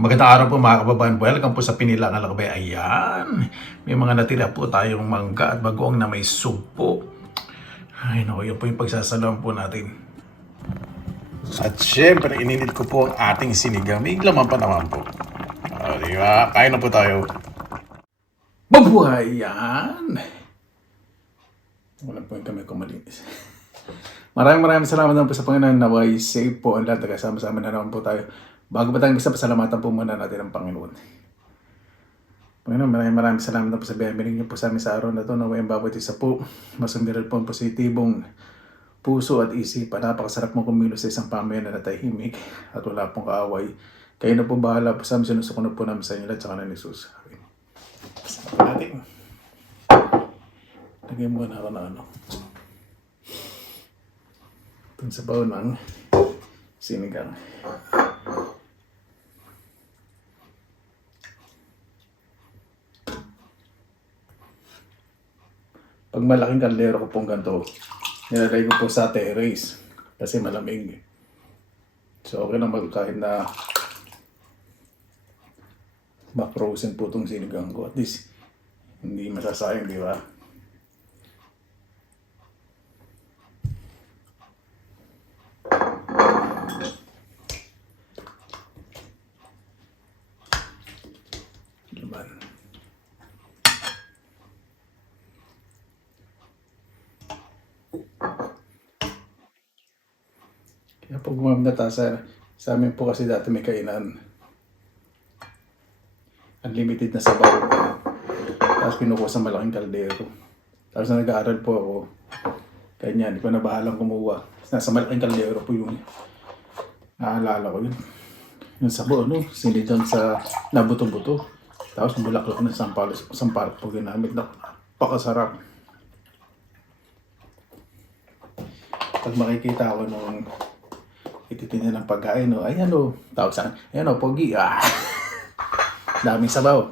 Magandang araw po mga kababayan. Welcome po sa Pinilangan Lakbay. Ayan, may mga natira po tayong mangga at bagoong na may sugpo. Ay naku, yun po yung pagsasaluhan po natin. At syempre, ininit ko po ang ating sinigang. May laman pa naman po. Diba? Kain na po tayo. Mabuhay! Yan! Wala po yung kamay ko malinis. Maraming salamat naman po sa Panginoon. Naway safe po ang lahat. Kasama-sama na naman po tayo. Bago pa tayong isa, pasalamatan po muna natin ang Panginoon. Panginoon, maraming salamat na po sa biyaya niyo po sa amin sa araw na ito. Naway ang bawat isa po, masumiral po ang positibong puso at isip. Napakasarap mo kumilos sa isang pamayan na natahimik at wala pong kaaway. Kayo na po bahala po sa amin. Sinusuko na po namin sa inyo lahat sa kanan ni Jesus. Pasalamat natin. Lagyan mo na ako na ano. Itong sabaw ng sinigang. Pag malaking kaldero ko pong ganito, nilalagay ko po sa terrace kasi malamig. So okay lang kahit na ma-frozen po itong sinigang ko. At least, hindi masasayang, di ba? Laman. Kaya pag gumamit sa amin po kasi dati may kainan. Unlimited na sabaw. Tapos pinukuha sa malaking kaldero. Tapos nag-aaral po ako. Kanya, hindi ko na bahalang kumuha. Nasa malaking kaldero po yung naalala ko yun. Yung sabaw, no? Sinigang sa nabuto-buto. Tapos bulaklak ng sampalok po ginamit. Napakasarap. Pag makikita ako nung ititinda ng pagkain, no? Ayan o, tawag sa akin, ayan o, pogi, daming sabaw.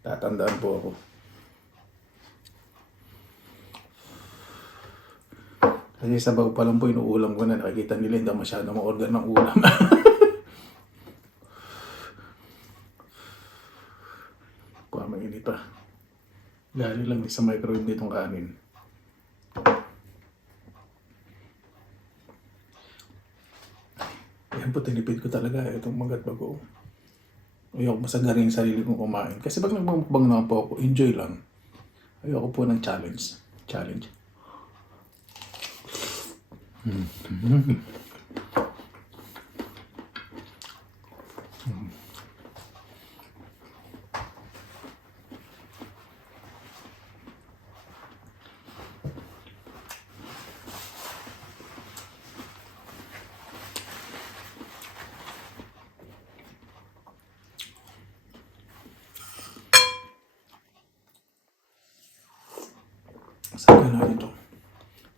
Tatandaan po ako. Kasi sabaw pa lang po, inuulam ko na, nakikita nila, hindi masyado ma-order ng ulam. Kuha, mainit pa. Galing lang sa microwave ditong kanin. Yan po, tinipid ko talaga itong magat bago. Ayoko masagarin yung sarili kong kumain. Kasi pag nagmumukbang naman po ako, enjoy lang. Ayoko po ng challenge. Saka natin ito.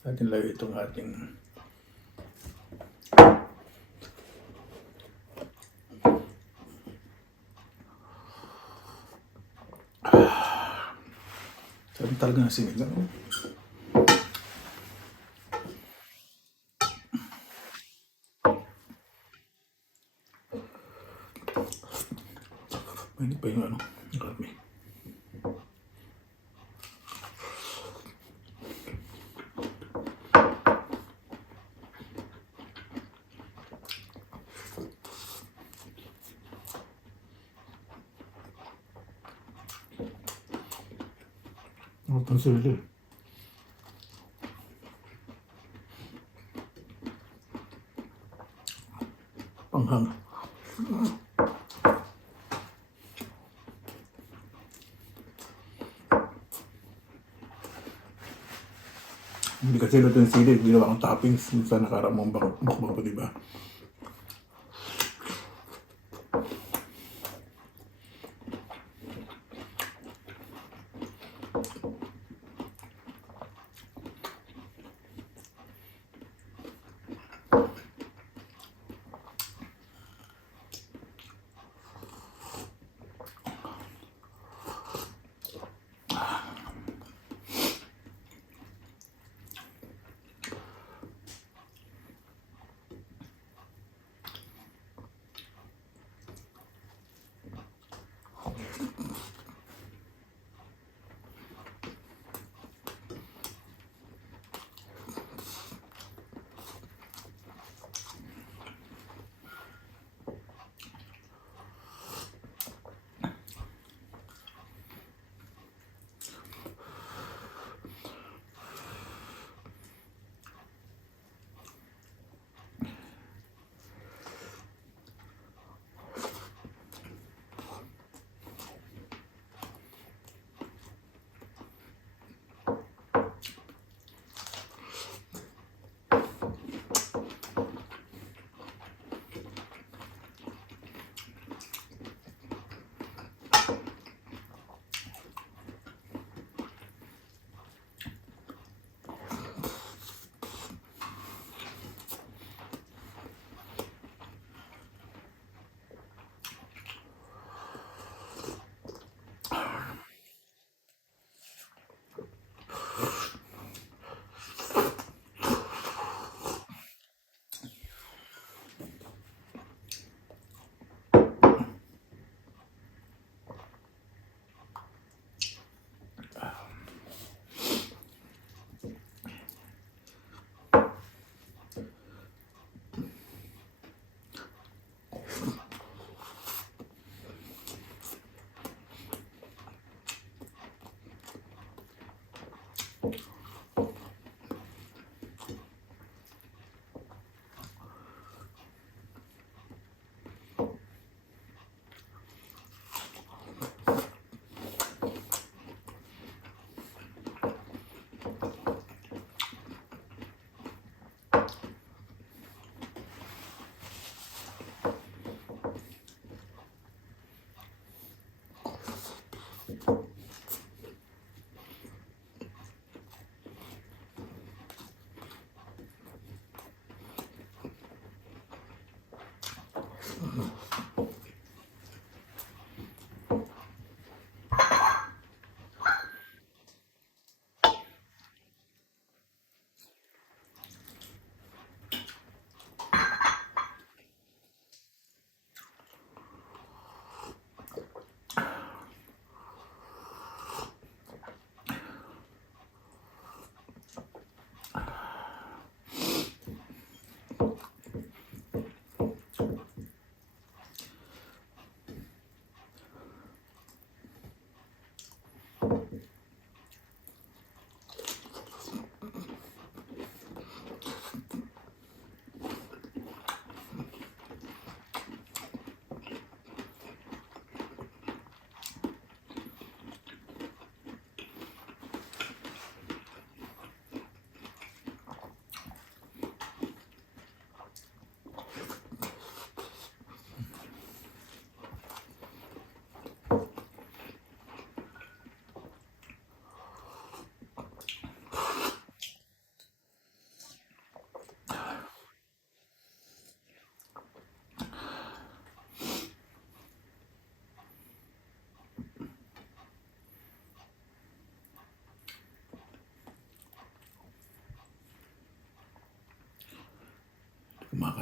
Natin lagay itong ating sabi talaga na sinigang. Mainit pa yung ano, karami. Ang sili. Panghang. Hindi kasi luto yung sili, ginawa kong toppings sa nakaramang mukbang ko, diba?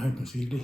Ay, masili.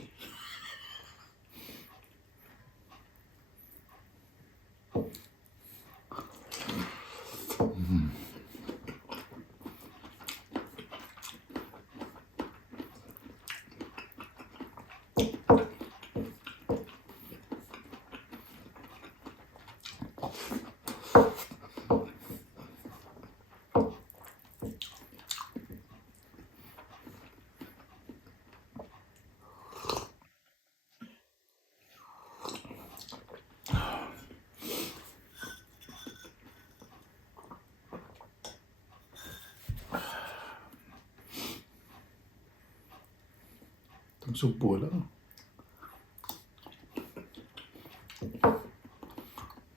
Itong sumpo lang.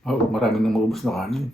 Oh, maraming nang maubos na kanin.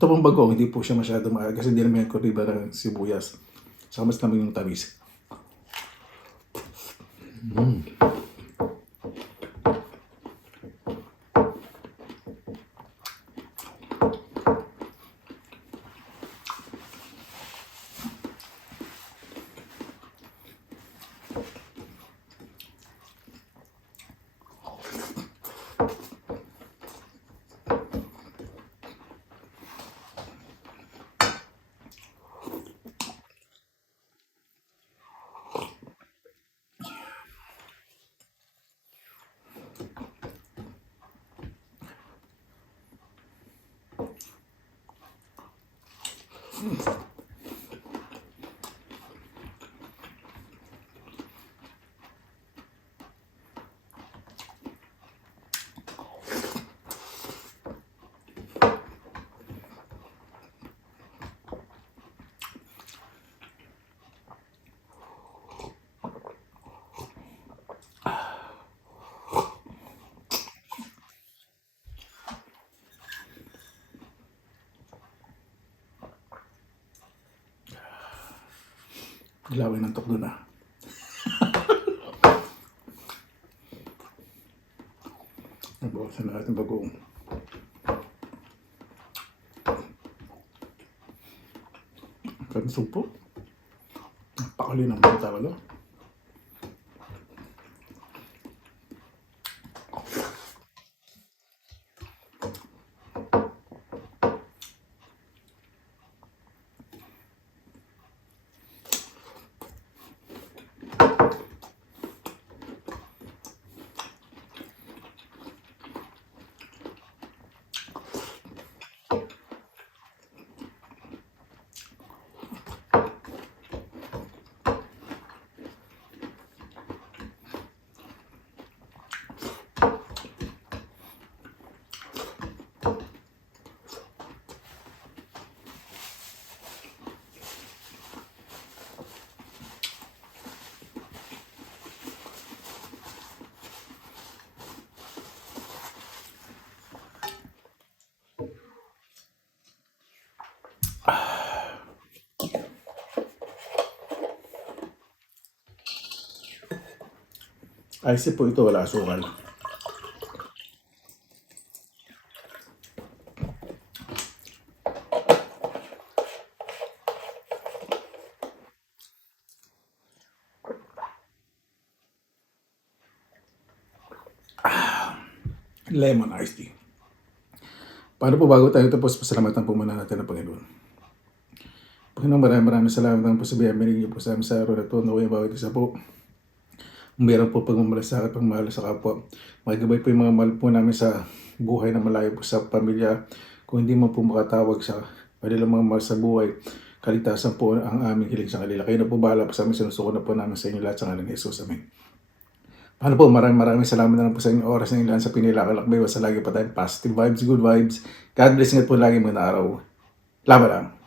Ito pong bagong, hindi po siya masyado maaga kasi hindi naman ko riba ng sibuyas. Saka mas namin yung tamis. Ilawin ng tukdo na. Nabawasan na natin bagoong. Kansupo. Napakali naman talaga. Ice po ito, wala asukal. lemon iced tea. Paano po bago tayo tapos, pasalamatan po muna natin ang Panginoon. Panginoon, maraming salamat po sa biyaya niyo po sa amin sa araw na ito. Naway bawat isa po. Meron po pagmamalasakit, pagmahal sa kapwa. Magigabay po yung mga mahal po namin sa buhay na malayo po sa pamilya. Kung hindi mo po makatawag sa kanilang mga mahal sa buhay, kaligtasan po ang aming hiling sa kanila. Kayo na po bahala po sa amin, sinusuko na po namin sa inyo lahat sa ngalan ni Jesus. Amen. Paano po, maraming salamat na lang po sa inyong oras na ilan sa pinilakalakbay. Sa lagi pa tayong positive vibes, good vibes. God bless nga po lagi mga araw. Laban lang.